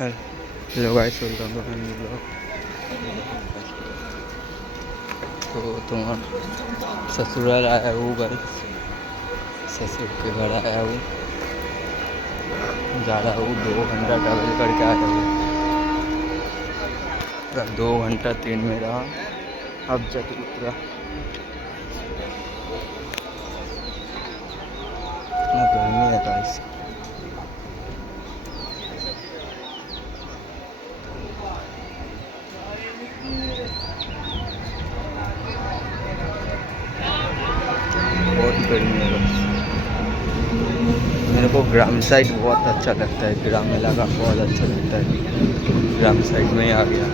Hello guys, welcome to my blog. तो तुम्हारा ससुराल आया हूँ गाइस, ससुर के घर आया हूँ, जा रहा हूँ 2 घंटा ट्रैवल करके आया हूँ। 2 घंटा ट्रेन में रहा, अब जाके उतरा। इतना गर्मी है गाइस। बहुत गर्मी है बस। मेरे को ग्राम साइड बहुत अच्छा लगता है, ग्राम इलाका बहुत अच्छा लगता है। ग्राम साइड में ही आ गया।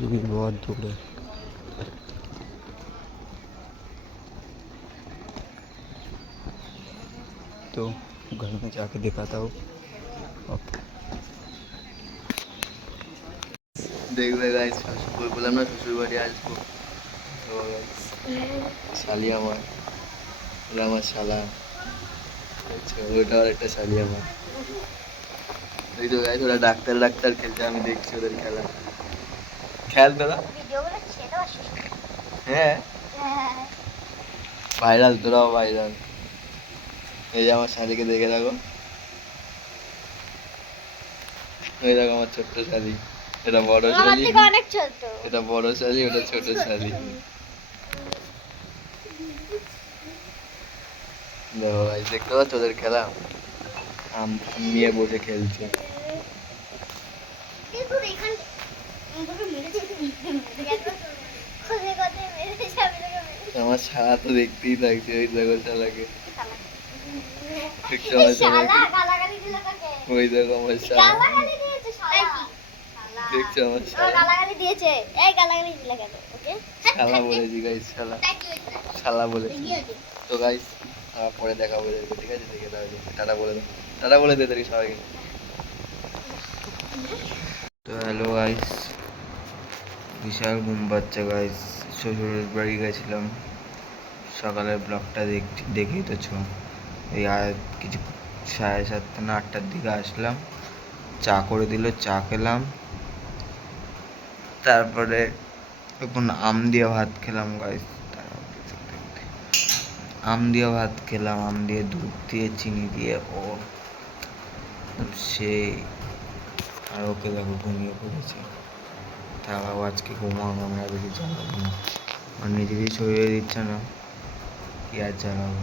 ये भी बहुत दूर है। तो घर में जाके दिखाता हूँ। देखবে গাইস, বললাম না শ্বশুর বাড়ি আসবো। তো শালি আমার শালা, ওটা আর একটা শালি আমার। ওই তো গাইস, ওরা ডাক্তার ডাক্তার খেলছে, আমি দেখছি ওদের খেলা। খেল তোরা, হ্যাঁ ভাইরাল, তোরাও ভাইরাল। এই যে আমার শালিকে দেখে রাখো, এই দেখো আমার ছোট্ট শালি। এটা বড় শালি, এটা বড় শালি, ওটা ছোট শালি। দেখো ভাই, দেখতে পাচ্ছ ওদের খেলা? আম নিয়ে বসে খেলছে। আমার শালা তো দেখতেই থাকছে, ওই দেখো শালাকে, দেখছো আমার শালাকে? ওই দেখো আমার শালা, দেখছো আমার শালা? শালা বলেছি গাইস, শালা শালা বলেছি। তো গাইস পরে দেখা বলে দেবো, ঠিক আছে? দেখে দাও, টাটা বলে দাও, টাটা বলে দে তাদেরকে সবাইকে। তো হ্যালো গাইস, বিশাল ঘুম পাচ্ছে গাইস। শ্বশুরের বাড়ি গেছিলাম, সকালের ব্লগটা দেখেই তো ছো। এই কিছু 7:30 না 8টার দিকে আসলাম, চা করে দিল, চা খেলাম। তারপরে এখন আম দিয়ে ভাত খেলাম গাইস। আম দিয়ে ভাত খেলাম, আম দিয়ে দুধ দিয়ে চিনি দিয়ে, ও সেই। আর ওকে দেখো ঘুমিয়ে পড়েছে। তারাও আজকে ঘুমাবো, আমরা বেশি চালাবো না। আর নিজেরই শরীরে দিচ্ছে না, কি আর চালাবো।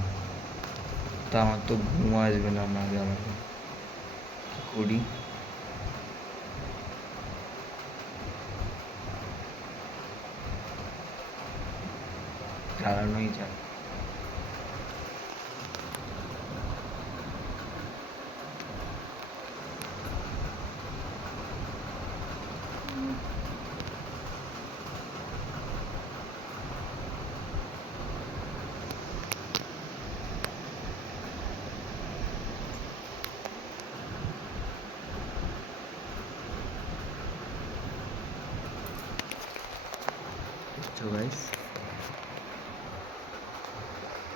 তা আমার তো ঘুম আসবে না, না জ্বালাবো, কি করি? চালানোই যায়। তো গাইস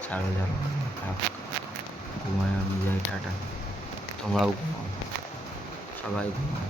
ছাড়ো, যাবো থাক, ঘুমায়, আমি যাই, টাটা। তোমরাও ঘুমাও, সবাই ঘুমাও।